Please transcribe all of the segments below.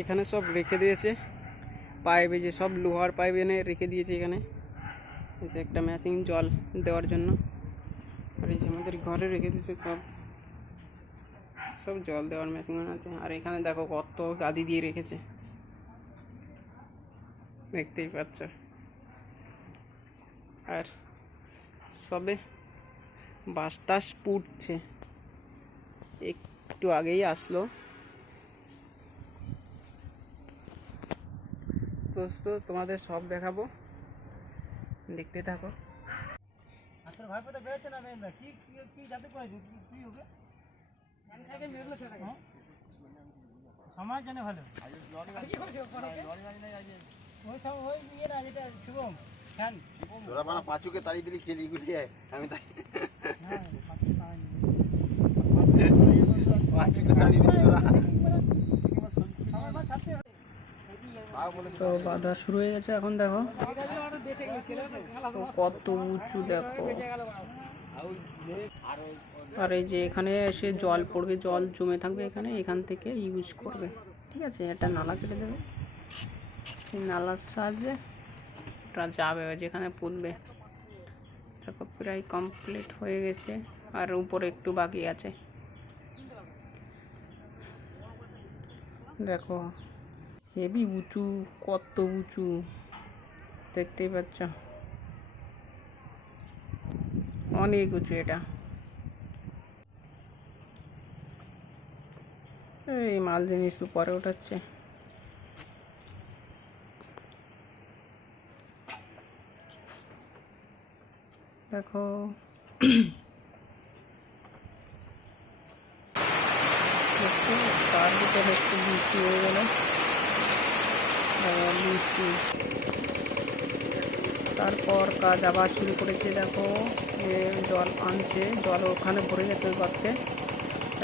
এখানে সব রেখে দিয়েছে পাইপ, এই যে সব লোহার পাইপ এনে রেখে দিয়েছে এখানে, এই যে একটা মেশিন জল দেওয়ার জন্য। আর এই যে আমাদের ঘরে রেখে দিয়েছে সব সব জল দেওয়ার মেশিন আছে। আর এখানে দেখো কত গাদি দিয়ে রেখেছে, দেখতেই পাচ্ছ। আর সবে বাস টাস পুড়ছে, একটু আগেই আসলো। দোস্ত তোমাদের সব দেখাবো, দেখতে থাকো। সমাজ জানে ভালো শুভম তোরা মানে পাঁচুকে তাড়িয়ে দিলি খেলি গুলি আমি তো বাধা শুরু হয়ে গেছে এখন। দেখো কত উঁচু, দেখো। আর এই যে এখানে এসে জল পড়বে, জল জমে থাকবে এখানে, এখান থেকে ইউজ করবে, ঠিক আছে। একটা নালা কেটে দেবে, এই নালার সাহায্যে ওটা যাবে যেখানে পুঁতবে। দেখো প্রায় কমপ্লিট হয়ে গেছে, আর উপরে একটু বাকি আছে। দেখো হেভি উঁচু, কত উঁচু দেখতেই পাচ্ছ, অনেক উঁচু এটা। এই মাল জিনিস উপরে উঠাচ্ছে। দেখো তার ভিতরে একটু বৃষ্টি হয়ে গেল, বৃষ্টি। তারপর কাজ আবার শুরু করেছে। দেখো জল আনছে, জল ওখানে ভরে গেছে ওই গর্তে।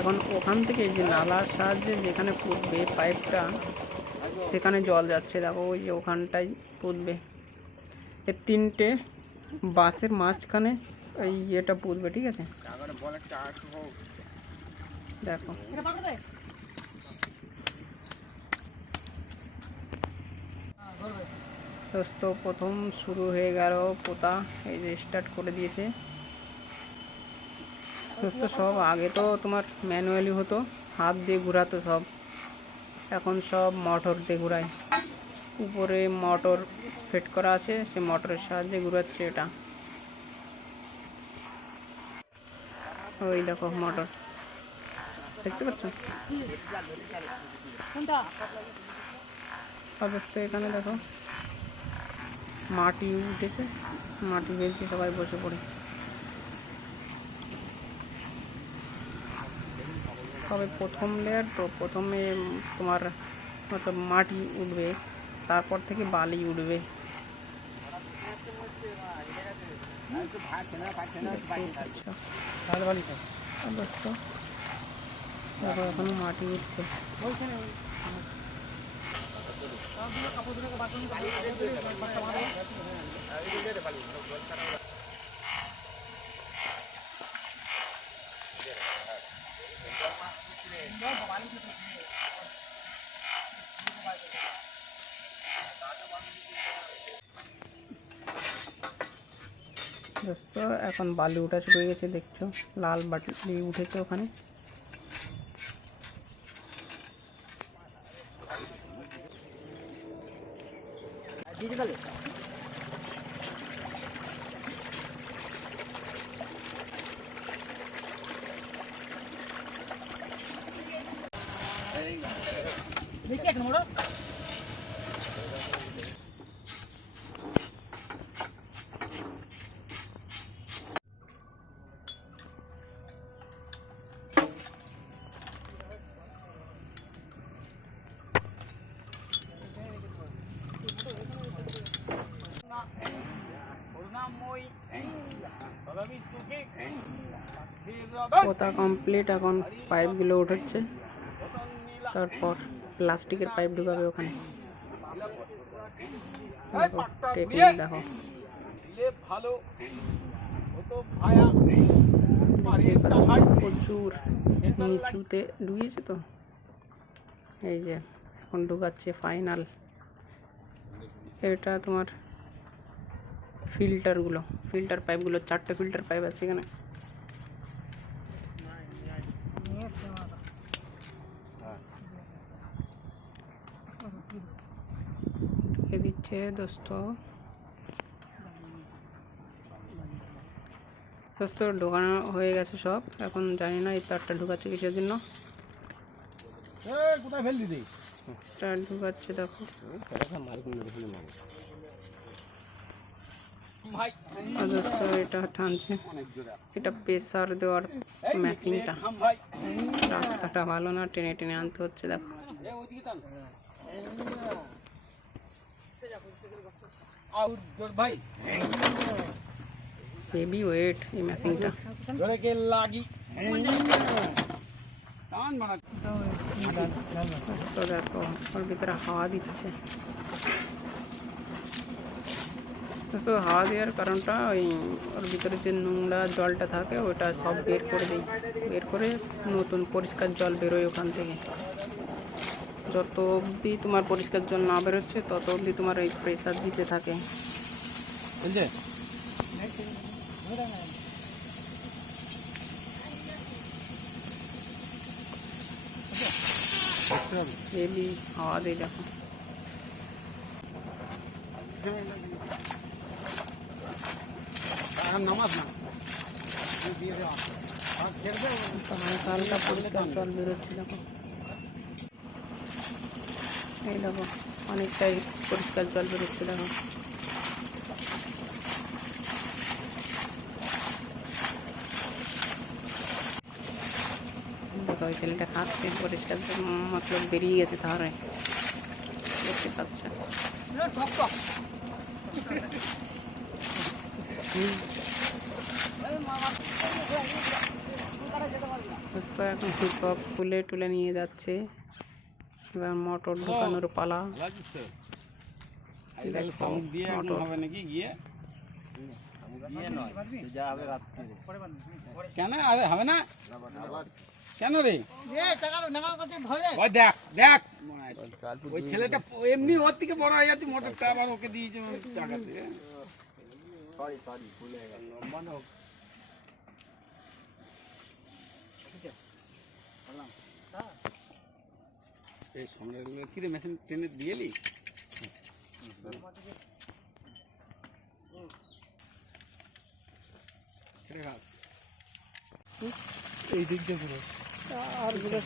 এখন ওখান থেকে যে নালার সাহায্যে যেখানে পুঁতবে পাইপটা, সেখানে জল যাচ্ছে। দেখো ওই যে ওখানটাই পুঁতবে। এর তিনটে বাসের মাঝখানে এই ইয়েটা পুঁতবে, ঠিক আছে। দেখো দোস্ত প্রথম শুরু হয়ে গেল পোতা, এই যে স্টার্ট করে দিয়েছে দোস্ত। সব আগে তো তোমার ম্যানুয়ালি হতো, হাত দিয়ে ঘোরাতো সব, এখন সব মোটর দিয়ে ঘোরায়। উপরে মোটর ফিট করা আছে, সে মোটরের সাহায্যে ঘোরাচ্ছে এটা। ওই দেখো মোটর, দেখতে পাচ্ছ অবস্থা। এখানে দেখো মাটি উঠেছে, মাটি ফেলছে, সবাই বসে পড়ে। তবে প্রথম লেয়ার তো, প্রথমে তোমার মতলব মাটি উঠবে, তারপর থেকে বালি উঠবে। অবস্থা দেখো এখনো মাটি উঠছে। দোস্ত এখন বালি ওঠা শুরু হয়ে গেছে, দেখছো লাল বালি উঠেছে ওখানে। পোতা কমপ্লিট, এখন পাইপগুলো উঠাচ্ছে, তারপর প্লাস্টিকের পাইপ ঢুকাবে ওখানে। দেখো টেকনিক দেখো। ভালো ও তো ভায়া দেখতেই পাচ্ছ প্রচুর নিচুতে ঢুকিয়েছে তো। এই যে এখন ঢুকাচ্ছে ফাইনাল। এটা তোমার ফিল্টার পাইপগুলো 4টে ফিল্টার পাইপ আছে এখানে। ঢুকে দিচ্ছে দোস্ত। ঢোকানো হয়ে গেছে সব। এখন জানি না এই তারটা ঢুকাচ্ছে কিসের জন্য। কোথায় ফেললি রে তার ঢুকাচ্ছে দেখো। ভাই আর দোস্ত এটা টানছে, এটা প্রেসার দেওয়ার মেশিনটা। ভাই রাস্তাটা ভালো না, টেনে টেনে আনতে হচ্ছে দেখো। ওইদিকে টান আউট জোর ভাই হেভি ওয়েট এই মেশিনটা। জোরে কে লাগি টান বানা তো দেখো ওর ভিতরে হাওয়া দিচ্ছে। তো হাওয়া দেওয়ার কারণটা ওই ওর ভিতরে যে নোংরা জলটা থাকে ওটা সব বের করে দিই, বের করে নতুন পরিষ্কার জল বেরোয় ওখান থেকে। যত অবধি তোমার পরিষ্কার জল না বেরোচ্ছে তত অবধি তোমার এই প্রেসার দিতে থাকে। বুঝলে হেভি হাওয়া দেয় দেখো। নামাজ না হালকা হালকা পরিষ্কার জল বেরোচ্ছে দেখো। এই দেখো অনেকটাই পরিষ্কার জল বেরোচ্ছে দেখো। দেখো ওই ছেলেটা খাচ্ছে পরিষ্কার জল, মতলব বেরিয়ে গেছে তাহলে দেখতে পাচ্ছে। এখন সব ফুলে টুলে নিয়ে যাচ্ছে। এবার মোটর ঢোকানোর পালা। দিয়ে মোটর হবে নাকি গিয়ে গিয়ে নয়, সে যা হবে রাত্রিরে। কেন আরে হবে না আবার কেন রে ওই দেখ দেখ ওই ছেলেটা এমনি ওর থেকে বড় হয়ে যাচ্ছে মোটরটা আবার ওকে দিয়েছে চাকাতে সরি ভুলে গেল। এই সামনে কি রে মেশিন টেনে দিয়েলি এই দিক দিয়ে ঘুরে আর ঘুরে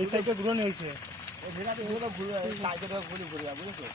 এই সাইডে ঘুরে নিয়েছে ঘুরে ঘুরে ঘুরে ঘুরে বুঝেছো।